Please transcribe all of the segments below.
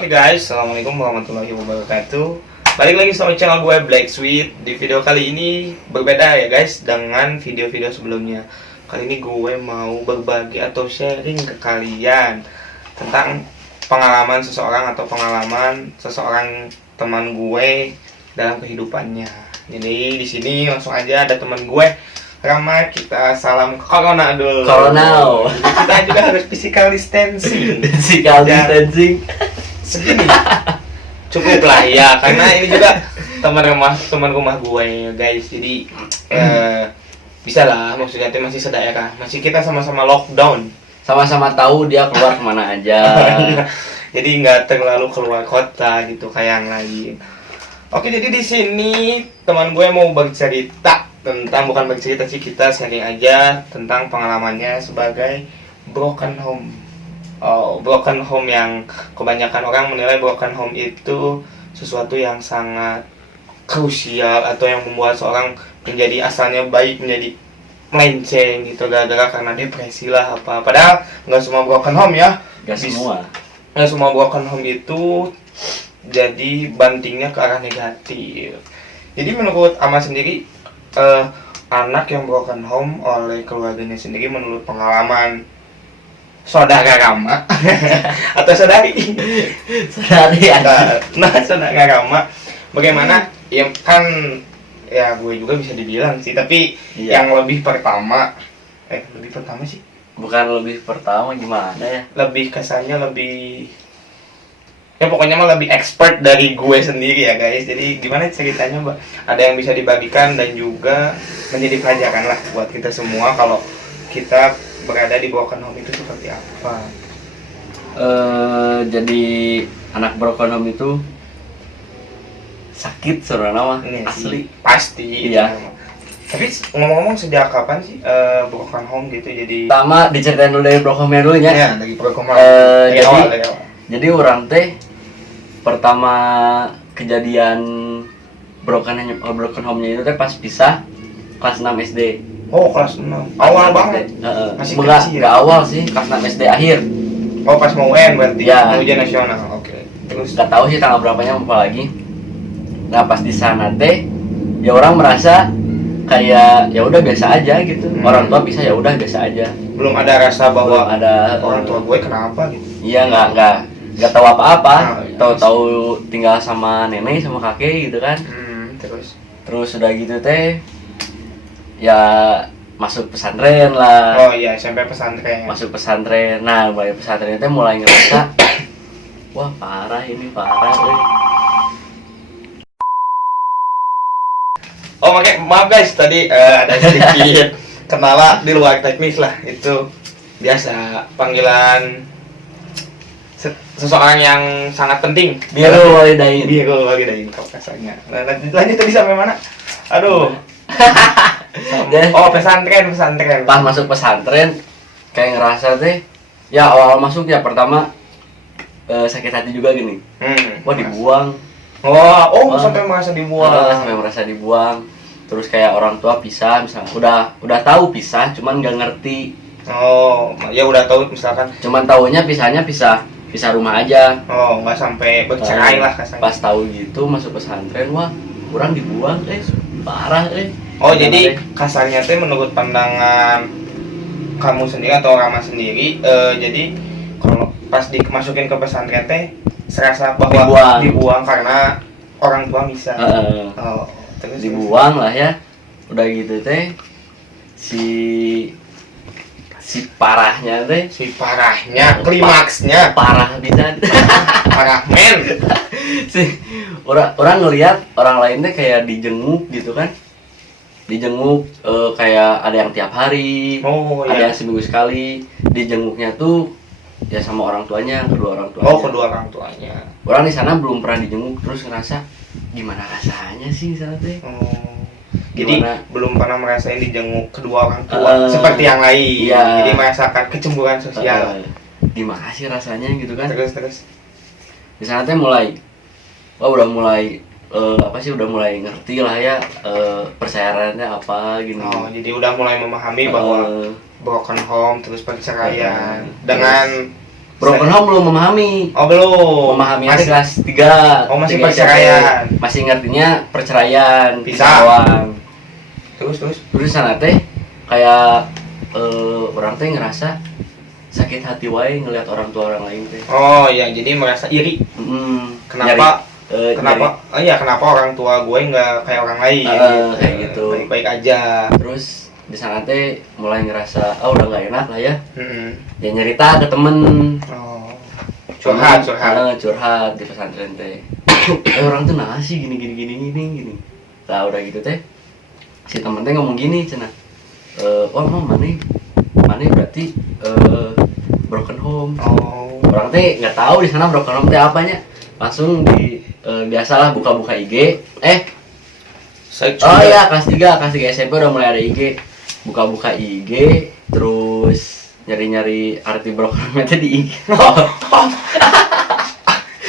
Oke guys, assalamualaikum warahmatullahi wabarakatuh. Balik lagi sama channel gue Black Sweet. Di video kali ini berbeda ya guys dengan video-video sebelumnya. Kali ini gue mau berbagi atau sharing ke kalian tentang pengalaman seseorang atau pengalaman seseorang teman gue dalam kehidupannya. Jadi di sini langsung aja ada teman gue Rama, kita salam corona dulu. Corona. Kita juga harus physical distancing. Physical distancing. Segini. Cukup lah ya, karena ini juga teman rumah gue guys. Jadi bisa lah, maksudnya masih sedaerah, masih kita sama-sama lockdown. Sama-sama tahu dia keluar kemana aja. Jadi nggak terlalu keluar kota gitu kayak yang lain. Oke, jadi di sini teman gue mau bercerita tentang, bukan bercerita sih, kita sharing aja tentang pengalamannya sebagai broken home. Broken home yang kebanyakan orang menilai broken home itu sesuatu yang sangat krusial atau yang membuat seorang menjadi asalnya baik menjadi melenceng gitu gara-gara karena depresi lah apa. Padahal nggak semua broken home ya. Nggak semua broken home itu jadi bantingnya ke arah negatif. Jadi menurut Ama sendiri, anak yang broken home oleh keluarganya sendiri menurut pengalaman saudara Rama atau saudari saudara Rama, bagaimana ya kan ya gue juga bisa dibilang sih, tapi iya. Yang lebih pertama sih Bukan lebih pertama, gimana ya, lebih kesannya lebih ya pokoknya mah lebih expert dari gue sendiri ya guys. Jadi gimana ceritanya Mbak? Ada yang bisa dibagikan dan juga menjadi pelajaran lah buat kita semua kalau kita berada di broken home itu seperti apa. Jadi anak broken home itu sakit sebenarnya mah, asli. Pasti. Iya. Tapi ngomong-ngomong sejak kapan sih broken home gitu jadi? Pertama diceritain dulu dari broken home dulu ya. Iya, dari broken home. Dari awal. Jadi orang teh pertama kejadian broken home-nya itu teh pas pisah kelas 6 SD. Oh, kelas 6. Awal banget. Masih kecil. Enggak awal sih, kelas 6 SD akhir. Oh, pas mau UN berarti. Ya. Ujian nasional. Oke. Terus enggak tahu sih tanggal berapanya apa lagi. Nah, pas di sana teh ya orang merasa kayak ya udah biasa aja gitu. Orang tua bisa ya udah biasa aja. Belum ada rasa bahwa ada orang tua gue kenapa gitu. Iya, nggak tahu apa-apa, tahu tinggal sama nenek sama kakek gitu kan. Terus udah gitu teh ya masuk pesantren lah. Oh iya, sampai pesantren. Masuk pesantren. Nah, mulai pesantren teh mulai ngerasa wah parah. Oh maaf guys, tadi ada sedikit kendala di luar teknis lah. Itu biasa panggilan seseorang yang sangat penting. Biru walidain kalau kasarnya. Nah, lanjut tadi sampai mana? Aduh. Oh, pesantren. Pas masuk pesantren kayak ngerasa teh ya awal masuk ya pertama sakit hati juga gini. Wah, dibuang. Sampai merasa dibuang. Terus kayak orang tua pisah misalnya. Udah tahu pisah cuman nggak ngerti. Oh, ya udah tahu misalkan. Cuman taunya pisahnya pisah rumah aja. Oh, nggak sampai bercerai lah kasarnya. Pas tahu gitu masuk pesantren, wah, kurang dibuang, parah, Oh, jadi kasarnya teh menurut pandangan kamu sendiri atau Rama sendiri, jadi kalau pas dimasukin ke pesantren teh serasa bahwa dibuang karena orang tua bisa. Terus dibuang lah ya. Udah gitu teh si parahnya klimaksnya parah bisa. Parah men. Orang ngelihat orang lain teh kayak dijenguk gitu kan. Kayak ada yang tiap hari, ada yang seminggu sekali. Dijenguknya tuh ya sama orang tuanya, kedua orang tuanya. Orang di sana belum pernah dijenguk, terus ngerasa gimana rasanya sih di sana teh. Jadi belum pernah merasain dijenguk kedua orang tua seperti yang lain. Iya. Jadi merasakan kecemburuan sosial. Gimana sih rasanya gitu kan? Terus. Di sana teh udah mulai ngerti lah ya persyaratannya apa gini. Oh, jadi udah mulai memahami bahwa broken home terus perceraian dengan Broken home belum memahami. Oh, belum. Memahami masih kelas 3. Oh, masih 3 perceraian. SMP. Masih ngertinya perceraian, Pisah doang. Terus sana teh kayak orang teh ngerasa sakit hati wae ngelihat orang tua orang lain teh. Oh iya, jadi merasa iri. Kenapa? Kenapa orang tua gue nggak kayak orang lain? Kayak gitu. Baik-baik aja. Terus di sana teh mulai ngerasa udah nggak enak lah ya. Ya nyerita ke temen. Curhat di pesantren teh. Orang tuh nah sih gini. Nah udah gitu teh. Si temen teh ngomong gini cenah. Mau mana berarti broken home. Orang teh nggak tahu di sana broken home teh apanya. Langsung biasalah buka-buka IG. Iya kelas 3 SMP udah mulai ada IG. Buka-buka IG terus nyari-nyari arti broken home di IG.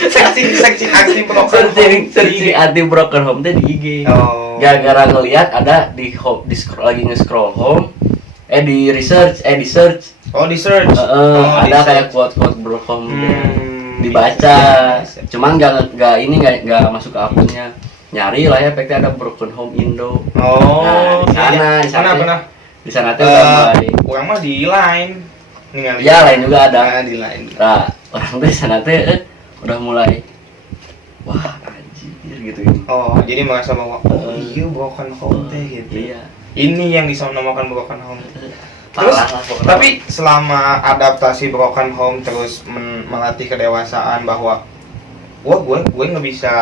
searching arti broken home. Searching arti broken home teh di IG. Gara-gara ngelihat ada di scroll, lagi nge-scroll home di search. Di search. Ada kayak quote broken home dibaca. Cuman nggak masuk ke akunnya. Nyari lah ya PK ada broken home Indo. Nah, di sana di sana tuh orang mah di line. Ya lain juga ada. Di line. Nah, orang tuh di sana tuh udah mulai wah anjir gitu. Jadi merasa bahwa iya broken home teh gitu. Iya. Ini yang dinamakan broken home. Terus tapi selama adaptasi broken home terus melatih kedewasaan bahwa gue nggak bisa,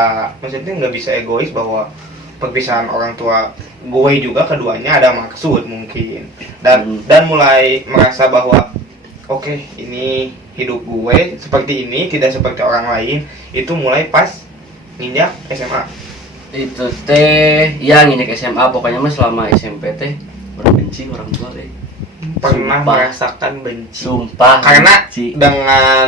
maksudnya nggak bisa egois bahwa perpisahan orang tua gue juga keduanya ada maksud mungkin dan mulai merasa bahwa oke, ini hidup gue seperti ini, tidak seperti orang lain. Itu mulai pas nginjak SMA. Itu teh ya nginjak SMA, pokoknya mah selama SMP teh udah benci orang tua deh. Pernah merasakan benci. Sumpah. Karena benci. Dengan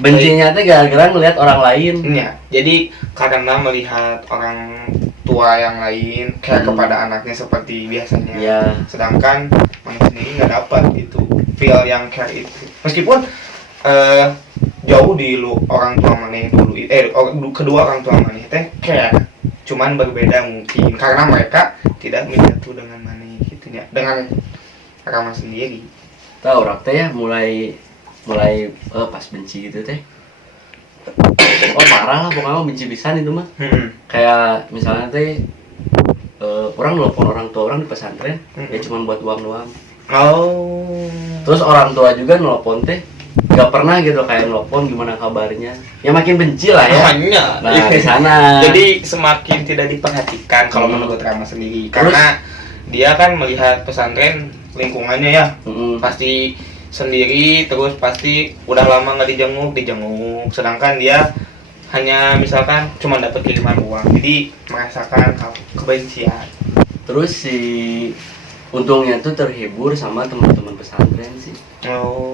bencinya teh gara-gara melihat orang lain. Ya, jadi karena melihat orang tua yang lain kayak kepada anaknya seperti biasanya. Ya. Sedangkan mana sendiri nggak dapat itu feel yang care itu. Meskipun jauh di orang tua mana dulu kedua orang tua mana teh care. Cuman berbeda mungkin karena mereka tidak menyatu dengan mana gitu ya. Dengan Rama sendiri. Tahu orang teh ya mulai pas benci gitu teh. Parah lah pokoknya benci pisan itu mah. Kayak misalnya teh orang nelfon orang tua orang di pesantren ya cuma buat uang doang. Terus orang tua juga nelfon teh nggak pernah gitu kayak nelfon gimana kabarnya. Ya makin benci lah ya. Nah di sana. Jadi semakin tidak diperhatikan kalau menurut Rama sendiri. Karena dia kan melihat pesantren lingkungannya ya. Pasti sendiri, terus pasti udah lama nggak dijenguk, sedangkan dia hanya misalkan cuma dapat kiriman uang, jadi merasakan kebencian. Terus untungnya tuh terhibur sama teman-teman pesantren sih.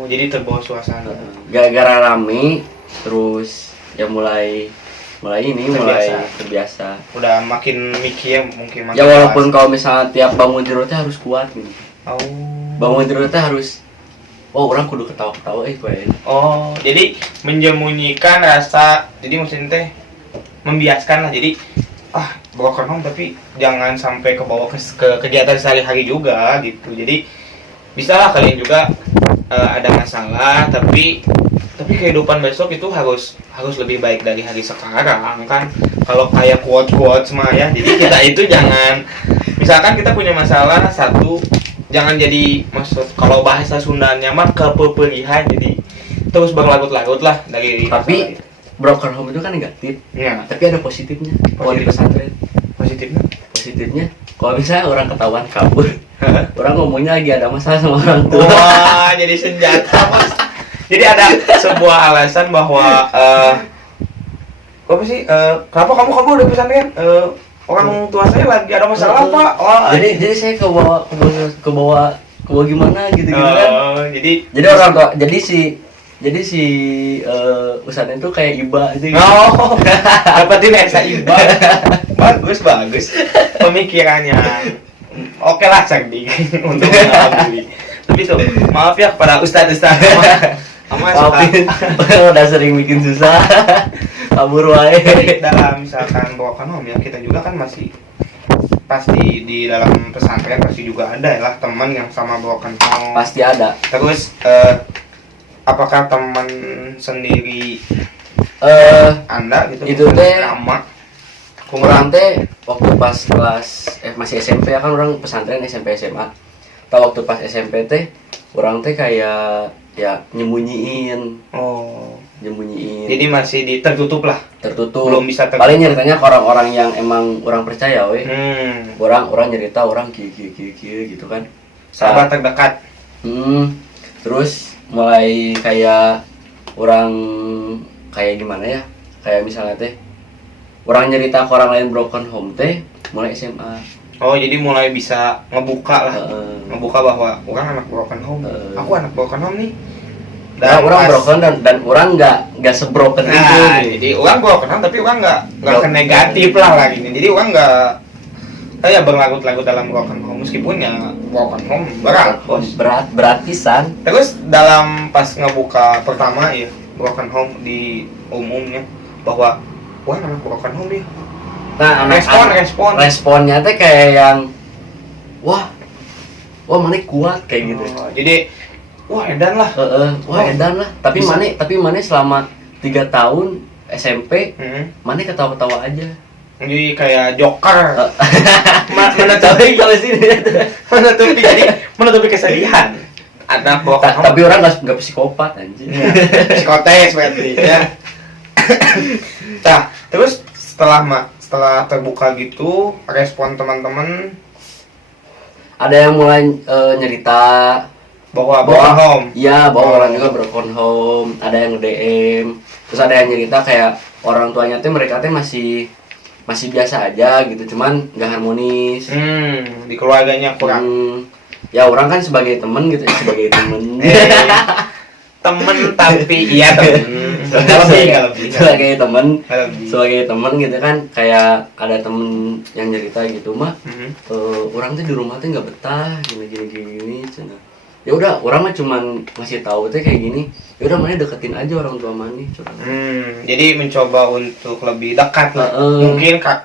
Jadi terbawa suasana. Gara-gara rame, terus ya mulai terbiasa. Udah makin mikir mungkin. Ya walaupun kalau misalnya tiap bangun tidur teh harus kuat gitu. Bangun tidur teh harus orang kudu ketawa-ketawa jadi menyembunyikan rasa, jadi maksudnya teh membiaskan lah. Jadi broken home tapi jangan sampai kebawa ke kegiatan sehari-hari juga gitu. Jadi bisa lah kalian juga ada masalah tapi kehidupan besok itu harus lebih baik dari hari sekarang kan. Kalau kayak quote mah ya, jadi kita itu jangan, misalkan kita punya masalah satu, jangan jadi, maksud kalau bahasa Sundanya mah kepeperihan, jadi terus berlarut-larut lah dari. Tapi broken home itu kan negatif ya, tapi ada positifnya. Kalau di pesantren positifnya kalau misalnya orang ketahuan kabur orang ngomongnya lagi ada masalah sama orang tua. Wah, jadi senjata mas. Jadi ada sebuah alasan bahwa apa sih, kenapa kamu kabur dari pesantren? Orang tua saya lagi ada masalah Pak. Jadi saya ke bawah gimana gitu kan. Jadi orang tua, jadi si Ustadz itu kayak iba gitu. Dapetin Esa iba. Bagus. Pemikirannya oke lah, cerdik untuk mengambil. Tapi tuh maaf ya kepada Ustadz Ama suka udah sering bikin susah. Kabur wae. dalam misalkan broken home ya, kita juga kan masih pasti di dalam pesantren pasti juga ada lah teman yang sama broken home. Pasti ada. Terus apakah teman sendiri Anda gitu itu teh lama kurang teh waktu pas kelas masih SMP ya kan, orang pesantren SMP SMA. Tahu waktu pas SMP teh orang teh kayak ya nyembunyiin. Jadi masih tertutup lah. Tertutup. Belum bisa Paling nyeritanya ke orang-orang yang emang orang percaya we. Orang nyerita orang gitu kan. Sahabat terdekat. Terus mulai kayak orang kayak gimana ya? Kayak misalnya teh orang nyerita ke orang lain broken home teh mulai SMA. Oh, jadi mulai bisa ngebuka lah. Ngebuka bahwa orang anak broken home. Aku anak broken home nih. Dan orang broken dan orang nggak sebroken itu. Jadi orang broken home tapi orang nggak ke negatif lah gini. Jadi orang nggak kayak berlarut-larut dalam broken home, meskipun ya broken home berat, bos. Berat pisan. Terus dalam pas ngebuka pertama ya broken home di umumnya bahwa wah anak broken home nih. Nah, responnya teh kayak yang wah mana kuat kayak gitu. Jadi wah edan lah. Edan lah. Tapi mana selama 3 tahun SMP, mana ketawa-ketawa aja. Jadi kayak joker. menutupi kesedihan. Ada broken home. Tapi orang nggak psikopat anjir. Psikotes berarti ya. Nah, terus setelah terbuka gitu, respon teman-teman ada yang mulai nyerita bahwa broken home. Iya, bahwa orang juga broken home. Ada yang DM. Terus ada yang nyerita kayak orang tuanya tuh mereka tuh masih biasa aja gitu, cuman nggak harmonis. Di keluarganya kurang. Ya orang kan sebagai temen gitu, sebagai temen. Temen tapi iya temen. Sebagai temen gitu kan, kayak ada temen yang cerita gitu mah, orang tuh di rumah tuh nggak betah gini cina. Ya udah, orang mah cuman ngasih tahu tuh kayak gini. Ya udah, mana deketin aja orang tua mana. Jadi mencoba untuk lebih dekat lah. Mungkin kak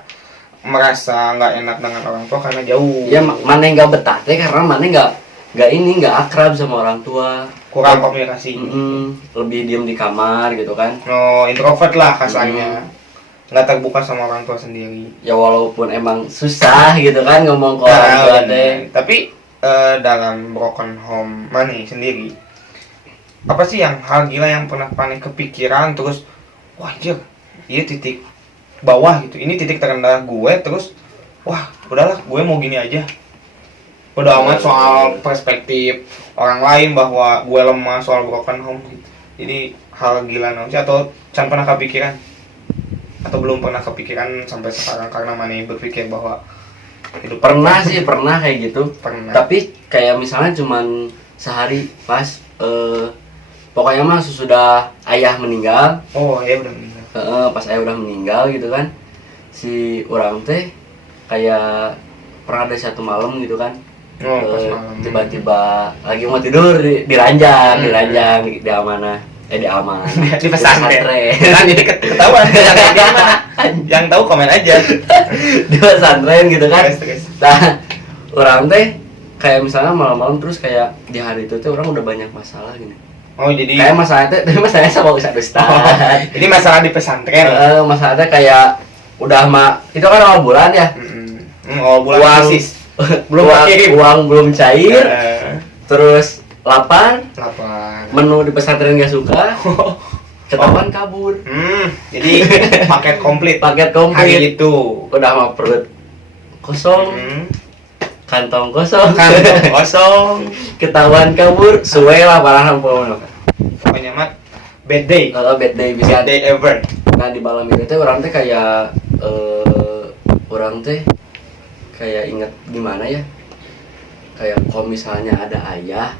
merasa nggak enak dengan orang tua karena jauh. Ya mana yang nggak betah teh karena mana nggak akrab sama orang tua. Kurang komunikasi. Lebih diem di kamar gitu kan. Introvert lah kasarnya. Nggak terbuka sama orang tua sendiri. Ya walaupun emang susah gitu kan ngomong ke orang tua teh. Tapi dalam broken home Mani sendiri, apa sih yang hal gila yang pernah panik kepikiran terus wah anjir, iya titik bawah gitu, ini titik terendah gue, terus wah udahlah gue mau gini aja, bodo amat soal perspektif orang lain bahwa gue lemah soal broken home gitu. Jadi hal gila sih, atau jangan pernah kepikiran atau belum pernah kepikiran sampai sekarang karena Mani berpikir bahwa hidup pernah kayak gitu. Tapi kayak misalnya cuman sehari pas pokoknya mah sesudah ayah meninggal. Ayah udah meninggal. Pas ayah udah meninggal gitu kan, si orang teh kayak pernah ada satu malam gitu kan, tiba-tiba lagi mau tidur di ranjang di amanah di pesantren. Kan jadi ketahuan di mana. Yang tahu komen aja. Di pesantren gitu kan. Nah, orang teh kayak misalnya malam-malam terus kayak di hari itu tuh orang udah banyak masalah gini. Jadi kayak masalahnya sama ustaz. Jadi masalah di pesantren. Masalahnya kayak udah itu kan awal bulan ya. Awal bulan krisis. Uang belum cair. Terus lapar. Menu di pesantren nggak suka. Ketahuan kabur. Jadi paket komplit. Hari itu udah mah perut kosong. Kantong kosong. Ketahuan kabur. Suwe lah parah hampir. Pokoknya mah bad day. Bad day bisa. Bad day ever. Nah di malam itu teh orang teh kayak inget gimana ya? Kayak kalau misalnya ada ayah,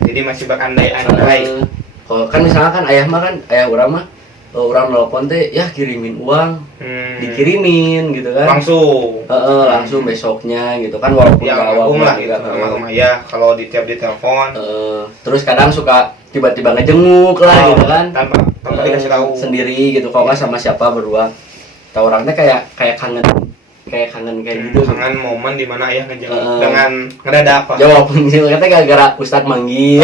jadi masih berandai-andai. Kalau kan misalnya kan ayah mah kan ayah orang mah orang nelpon teh ya kirimin uang, dikirimin gitu kan. Langsung besoknya gitu kan, walaupun ya, awal lah gitu sama ya kalau di telepon. Terus kadang suka tiba-tiba ngejenguk lah gitu kan, tanpa dikasih tahu sendiri gitu, kalau nggak sama siapa berdua. Tahu orangnya kayak kangen kayak gitu. Kangen momen dimana ayah ngejenguk dengan ngedadak apa. Ya walaupun katanya gara-gara Ustadz manggil.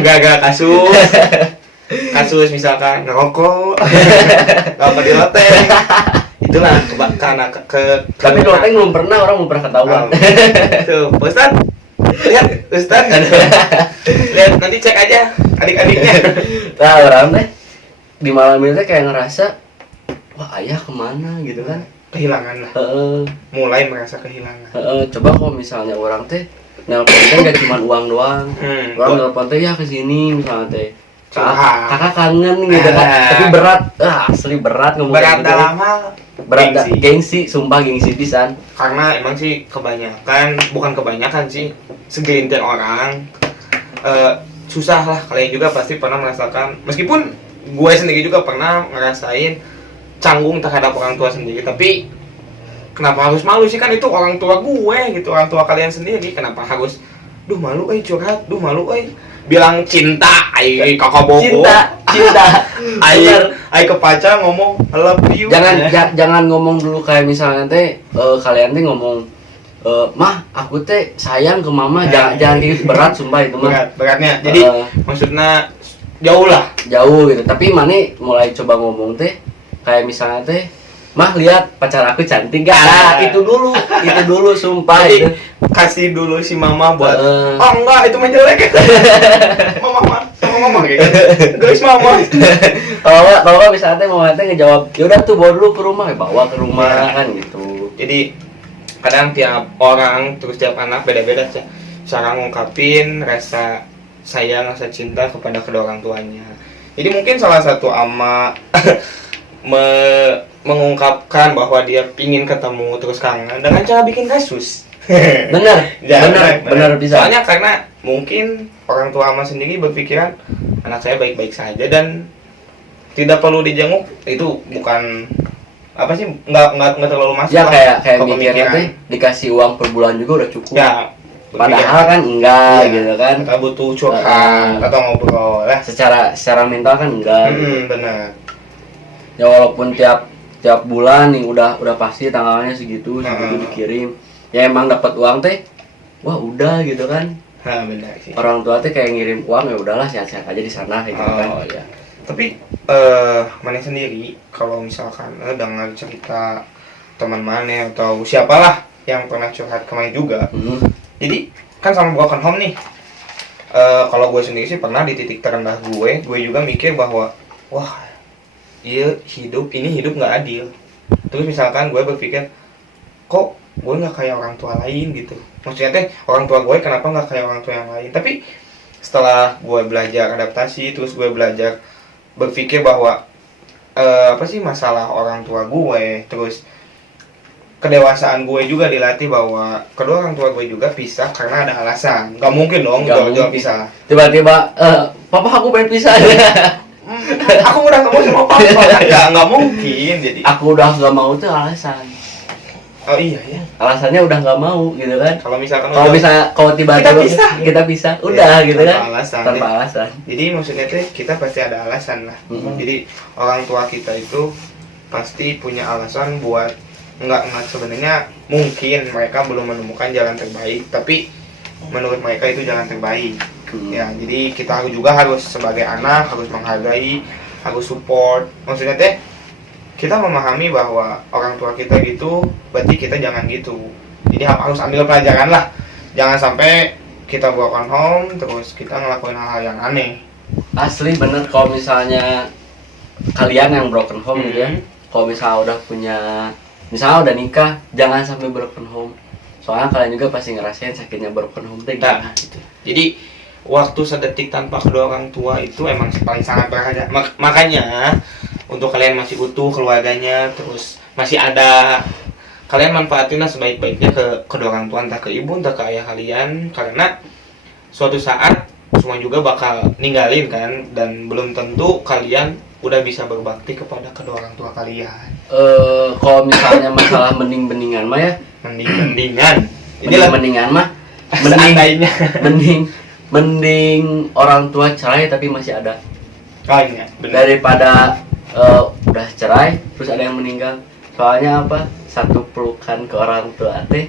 Gara-gara kasus misalkan ngerokok di loteng itulah karena tapi di loteng belum pernah ketahuan. Tuh Ustad lihat lihat nanti cek aja adik-adiknya. Nah orang teh di malam itu kayak ngerasa wah ayah kemana gitu kan, kehilangan lah. Mulai merasa kehilangan. Coba kalau misalnya orang teh nelpon teh gak cuma uang doang, orang nelpon teh ya kesini misalnya teh kakak kangen gitu kan, tapi berat, asli berat ngomong berat gitu. dalam hal Berat gengsi, sumpah gengsi pisan. Karena emang sih bukan kebanyakan sih, segelintir orang susah lah. Kalian juga pasti pernah merasakan, meskipun gue sendiri juga pernah ngerasain canggung terhadap orang tua sendiri, tapi kenapa harus malu sih, kan itu orang tua gue gitu, orang tua kalian sendiri, kenapa harus malu curhat, malu bilang cinta, kakak bobo cinta ke pacar ngomong I love you. Jangan ngomong dulu kayak misalnya teh kalian teh ngomong mah aku teh sayang ke mama, jangan gitu, berat sumpah itu mah beratnya. Jadi maksudnya jauh gitu, tapi mana mulai coba ngomong teh kayak misalnya teh mah lihat pacar aku cantik gak? Nah, itu dulu sumpah. Jadi, kasih dulu si mama buat enggak itu mah jelek. mama gitu. Guys mama. Kalau misalnya teh mama teh ngejawab, "Yaudah tuh bawa dulu ke rumah." Bawa ke rumah kan gitu. Jadi kadang tiap orang terus tiap anak beda-beda cara ngungkapin rasa sayang, rasa cinta kepada kedua orang tuanya. Jadi mungkin salah satu ama mengungkapkan bahwa dia pingin ketemu terus kangen dengan cara bikin kasus. benar bisa. Soalnya karena mungkin orang tua ama sendiri berpikiran anak saya baik-baik saja dan tidak perlu dijenguk, itu bukan apa sih, nggak terlalu masuk ya kayak mikirnya teh dikasih uang per bulan juga udah cukup ya, padahal kan enggak ya, gitu kan, kita butuh curhat atau ngobrol lah, secara mental kan enggak benar ya, walaupun tiap bulan nih udah pasti tanggalnya segitu dikirim ya, emang dapat uang teh wah udah gitu kan. Benar sih, orang tua teh kayak ngirim uang ya udahlah sehat-sehat aja di sana gitu kan. Ya. Tapi mana sendiri kalau misalkan dengar cerita teman mana atau siapalah yang pernah curhat ke mana juga, jadi kan sama broken home nih, kalau gue sendiri sih pernah di titik terendah gue juga mikir bahwa wah iya hidup nggak adil. Terus misalkan gue berpikir kok gue nggak kayak orang tua lain gitu, maksudnya teh orang tua gue kenapa nggak kayak orang tua yang lain. Tapi setelah gue belajar adaptasi, terus gue belajar berpikir bahwa apa sih masalah orang tua gue, terus kedewasaan gue juga dilatih bahwa kedua orang tua gue juga pisah karena ada alasan. Gak mungkin dong jauh-jauh pisah tiba-tiba papa aku pengen pisah. Aku udah gak mau sama papa. Nggak mungkin. Jadi aku udah gak mau tuh alasan. Oh iya ya. Alasannya udah nggak mau gitu kan. Kalau tiba-tiba kita bisa, udah ya, gitu kan. Tanpa alasan. Jadi maksudnya tuh kita pasti ada alasan lah. Jadi orang tua kita itu pasti punya alasan buat enggak sebenarnya mungkin mereka belum menemukan jalan terbaik, tapi menurut mereka itu jalan terbaik. Ya, jadi kita juga harus sebagai anak harus menghargai, harus support. Maksudnya teh kita memahami bahwa orang tua kita gitu, berarti kita jangan gitu. Jadi harus ambil pelajaran lah. Jangan sampai kita broken home terus kita ngelakuin hal-hal yang aneh. Asli bener, kalau misalnya kalian yang broken home gitu ya, kalau misalnya udah punya, misalnya udah nikah, jangan sampai broken home. Soalnya kalian juga pasti ngerasain sakitnya broken home teh gitu. Jadi waktu sedetik tanpa kedua orang tua itu emang paling sangat berharga. Makanya untuk kalian masih utuh keluarganya, terus masih ada, kalian manfaatinlah sebaik-baiknya ke kedua orang tua, entah ke ibu, entah ke ayah kalian, karena suatu saat semua juga bakal ninggalin kan, dan belum tentu kalian udah bisa berbakti kepada kedua orang tua kalian? Kalau misalnya masalah mending-mendingan mah ya, Mending-mendingan. mending-mendingan mah Seandainya. mending orang tua cerai tapi masih ada Oh iya, benar. daripada udah cerai terus ada yang meninggal. Soalnya apa? Satu pelukan ke orang tua teh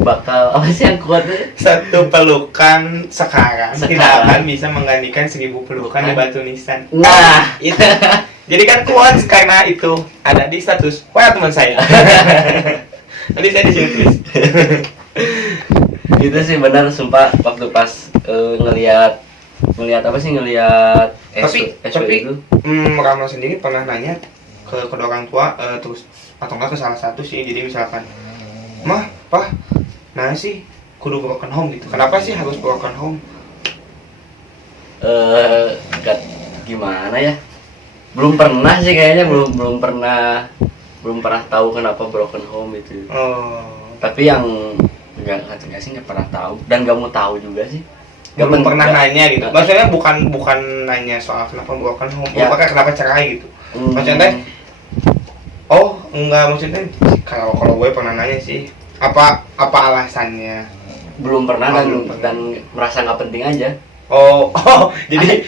bakal apa sih yang kuat tuh? Satu pelukan sekarang tidak Sekarang. akan bisa menggantikan 1000 pelukan di batu nisan. Nah, Itu. Jadi kan kuat karena itu ada di status wah teman saya. Tadi saya di sini tulis. itu sih benar sumpah waktu pas ngelihat apa sih ngelihat Tapi itu. Rama sendiri pernah nanya ke kedua orang tua terus atau enggak ke salah satu sih. Jadi misalkan, "Mah, Pah, nah sih kudu broken home gitu. Kenapa sih harus broken home?" Gimana ya? Belum pernah sih kayaknya belum pernah tahu kenapa broken home itu. Oh. Tapi yang nggak sih nggak pernah tahu dan nggak mau tahu juga sih. Belum pernah nanya gitu. Maksudnya bukan nanya soal kenapa broken home, Ya. apakah kenapa cerai gitu. Maksudnya oh, enggak, maksudnya kalau gue pernah nanya sih, apa alasannya? belum pernah belum pernah. dan merasa nggak penting aja. Oh, jadi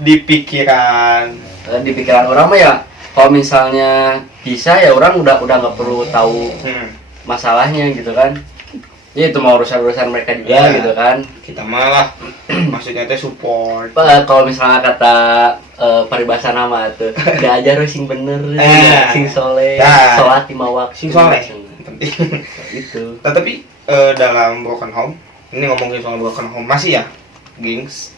di pikiran. Di pikiran orang mah ya kalau misalnya bisa ya orang udah nggak perlu tahu masalahnya gitu kan. Ya itu mau urusan mereka juga Ya. gitu kan. Kita malah maksudnya teh support. Kalau misalnya kata peribahasa nama tuh diajar sing bener, sing soleh, Ya. sholat 5 waktu. Sing soleh. Penting. Itu. Tapi dalam broken home, ini ngomongin soal broken home masih ya, gengs.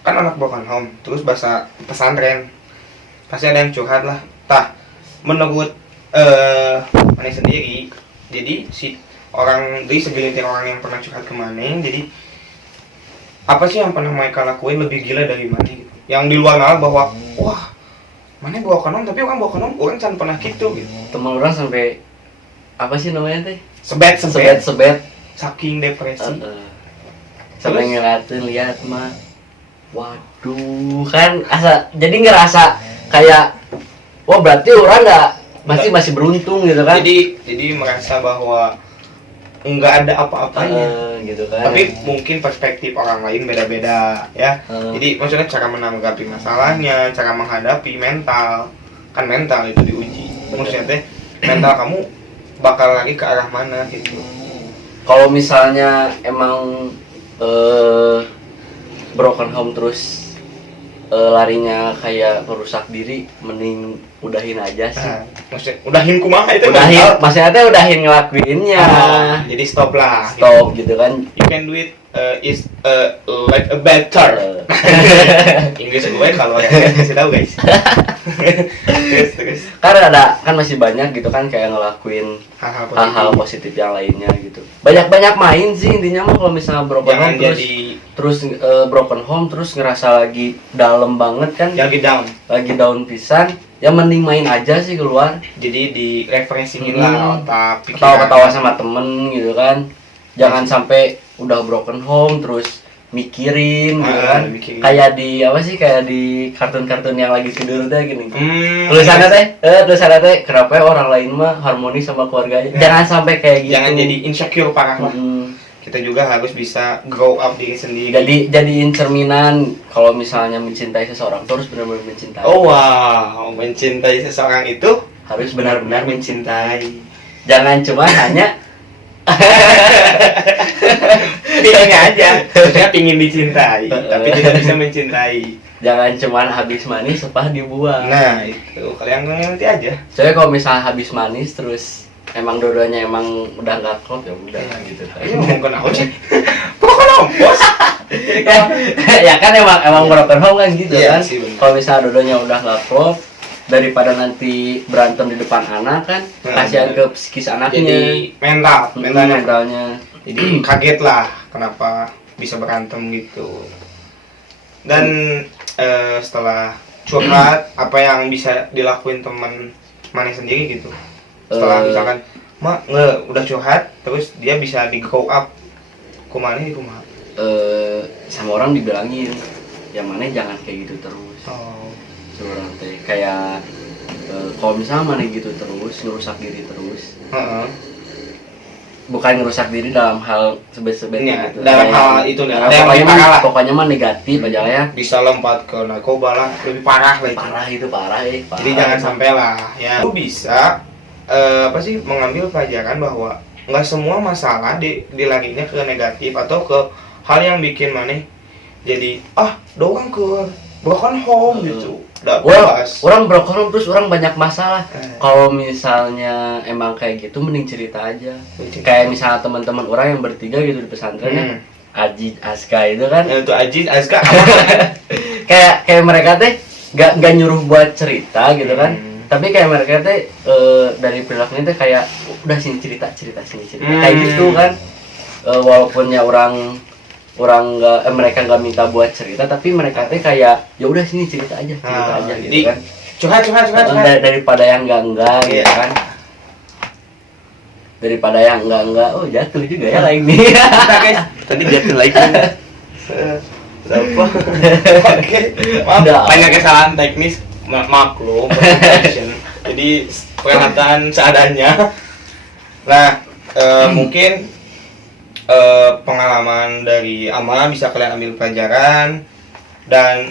Kan anak broken home, terus bahasa pesantren, pasti ada yang curhat lah. Tah, menurut Maneh sendiri, jadi si orang dari segelintir orang yang pernah curhat ke Maneh, jadi apa sih yang pernah mereka lakuin lebih gila dari Maneh gitu? Yang di luar nalar bahwa wah Maneh broken home, tapi orang broken home orang can pernah gitu gitu. Teman orang sampai apa sih namanya teh? Sebet saking depresi. Sampai ngeliatin lihat mah. Waduh, kan jadi ngerasa kayak wah berarti orang masih beruntung gitu kan. Jadi merasa bahwa nggak ada apa-apanya gitu kan. Tapi mungkin perspektif orang lain beda-beda ya. Jadi maksudnya cara menanggapi masalahnya, cara menghadapi mental itu diuji. Maksudnya teh mental kamu bakal lagi ke arah mana gitu. Kalau misalnya emang broken home terus larinya kayak merusak diri, mending udahin aja sih. Maksudnya udahin kumaha itu? Maksudnya teh udahin ngelakuinnya. Jadi stop lah. Stop gitu kan. You can do it is like a better. Inggris gue kalau ya kasih tahu guys. terus. Kan masih banyak gitu kan kayak ngelakuin hal-hal positif yang lainnya gitu. Banyak main sih intinya mah kalau misalnya broken home terus broken home terus ngerasa lagi dalam banget kan. Lagi down pisan. Ya mending main aja sih keluar. Jadi di refreshingin lah otak, ketawa-ketawa sama temen gitu kan. Jangan sampai udah broken home terus mikirin gitu kan. Kayak di kartun-kartun yang lagi tidur teh gini. Tulisannya teh kenapa orang lain mah harmoni sama keluarganya. Jangan sampai kayak gitu. Jangan jadi insecure parah lah. Kita juga harus bisa grow up diri sendiri. Jadiin cerminan kalau misalnya mencintai seseorang terus benar-benar mencintai. Oh wow, mencintai seseorang itu harus benar-benar mencintai. Jangan cuma hanya pingin aja, maksudnya pingin dicintai, tapi tidak bisa mencintai. Jangan cuma habis manis sepah dibuang. Nah itu kalian ngerti aja. Soalnya kalau misalnya habis manis terus emang dua-duanya emang udah nggak klop ya udah gitu. Ayo ngomong kenapa sih? Broken home bos. Ya kan emang broken home kan gitu Iya, kan. Kalau misalnya dua-duanya udah nggak klop daripada nanti berantem di depan anak kan, kasihan ke psikis anaknya. Jadi mentalnya. Jadi kaget lah kenapa bisa berantem gitu. Dan setelah curhat apa yang bisa dilakuin teman Maneh sendiri gitu. Setelah misalkan udah curhat terus dia bisa di grow up kumaha sama orang dibilangin ya mana jangan kayak gitu terus. Oh. Seorang teh kayak kalau misalnya mana gitu terus ngerusak diri terus. Bukan ngerusak diri dalam hal sebet-sebetnya gitu. Dalam hal itu nih. Pokoknya mah negatif aja ya. Bisa lompat ke narkoba lah, lebih parah lah itu. Parah. Jadi jangan sampai lah ya. Lu bisa mengambil pelajaran bahwa nggak semua masalah dilarinya ke negatif atau ke hal yang bikin maneh jadi doang ke broken home gitu. Orang broken home terus orang banyak masalah. Kalau misalnya emang kayak gitu mending cerita aja. Kayak misalnya teman-teman orang yang bertiga gitu di pesantrennya, Aji, Aska itu kan. Itu Aji, Aska kayak mereka teh nggak nyuruh buat cerita gitu kan. Tapi kayak mereka teh dari perilakunya teh kayak udah sini cerita. Kayak gitu kan. Walaupun ya mereka nggak minta buat cerita, tapi mereka teh kayak ya udah sini cerita aja gitu kan. Curhat. Daripada yang enggak gitu kan. Daripada yang enggak, jatuh juga ya lain nih. Guys, tadi jatuh lagi. Apa? Oke. Maaf, banyak kesalahan teknis, maklum. Jadi peralatan seadanya. Nah, mungkin pengalaman dari Ama bisa kalian ambil pelajaran, dan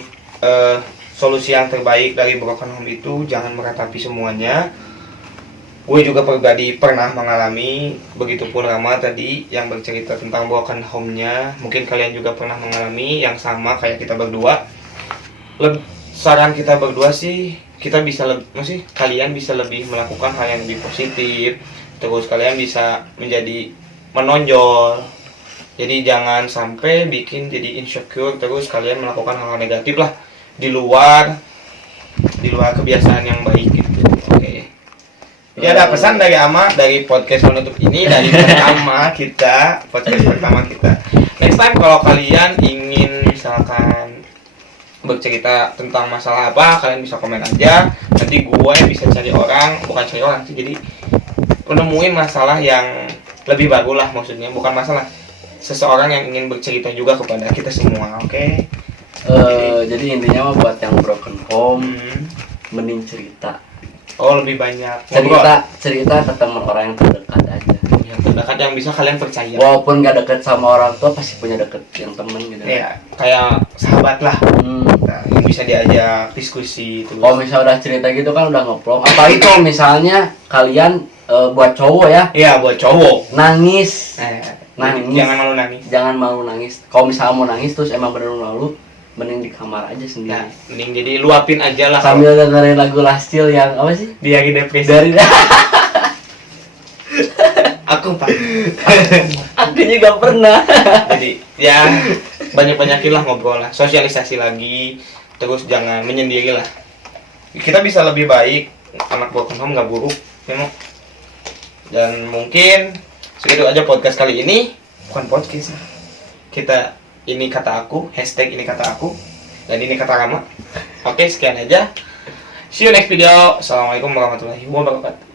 solusi yang terbaik dari broken home itu jangan meratapi semuanya. Gue juga pribadi pernah mengalami, begitupun Rama tadi yang bercerita tentang broken home-nya. Mungkin kalian juga pernah mengalami yang sama kayak kita berdua. Saran kita berdua sih, kalian bisa lebih melakukan hal yang lebih positif. Terus kalian bisa menjadi menonjol. Jadi jangan sampai bikin jadi insecure terus kalian melakukan hal negatif lah di luar kebiasaan yang baik gitu. Oke. Jadi ada pesan dari Ama dari podcast penutup ini, dari podcast pertama kita. Next time kalau kalian ingin misalkan bercerita tentang masalah apa, kalian bisa komen aja. Nanti gue bisa bukan cari orang sih, jadi menemuin masalah yang lebih bagus lah, maksudnya bukan masalah, seseorang yang ingin bercerita juga kepada kita semua. Oke. Jadi intinya mah buat yang broken home, mending cerita. Lebih banyak cerita ke teman orang yang terdekat aja. Yang terdekat yang bisa kalian percaya. Walaupun gak deket sama orang tua, pasti punya deket yang temen gitu. Iya, kayak sahabat lah. Nah, yang bisa diajak diskusi terus. Kalau misalnya udah cerita gitu kan udah ngeplong. Apalagi kalau misalnya kalian buat cowok ya. Iya, buat cowok. Nangis. Jangan malu nangis. Kalau misalnya mau nangis terus emang bener malu, mending di kamar aja sendiri. Nah, mending jadi luapin aja lah. Sambil dengerin lagu Lastil yang apa sih? Diari Depresi. Aku juga pernah. Jadi ya banyakin lah ngobrol lah, sosialisasi lagi, terus jangan menyendiri lah. Kita bisa lebih baik, anak broken home nggak buruk memang. Dan mungkin segitu aja podcast kali ini. Bukan podcast, kita ini kata aku, hashtag ini kata aku, dan ini kata Rama. Oke, sekian aja. See you next video. Assalamualaikum warahmatullahi wabarakatuh.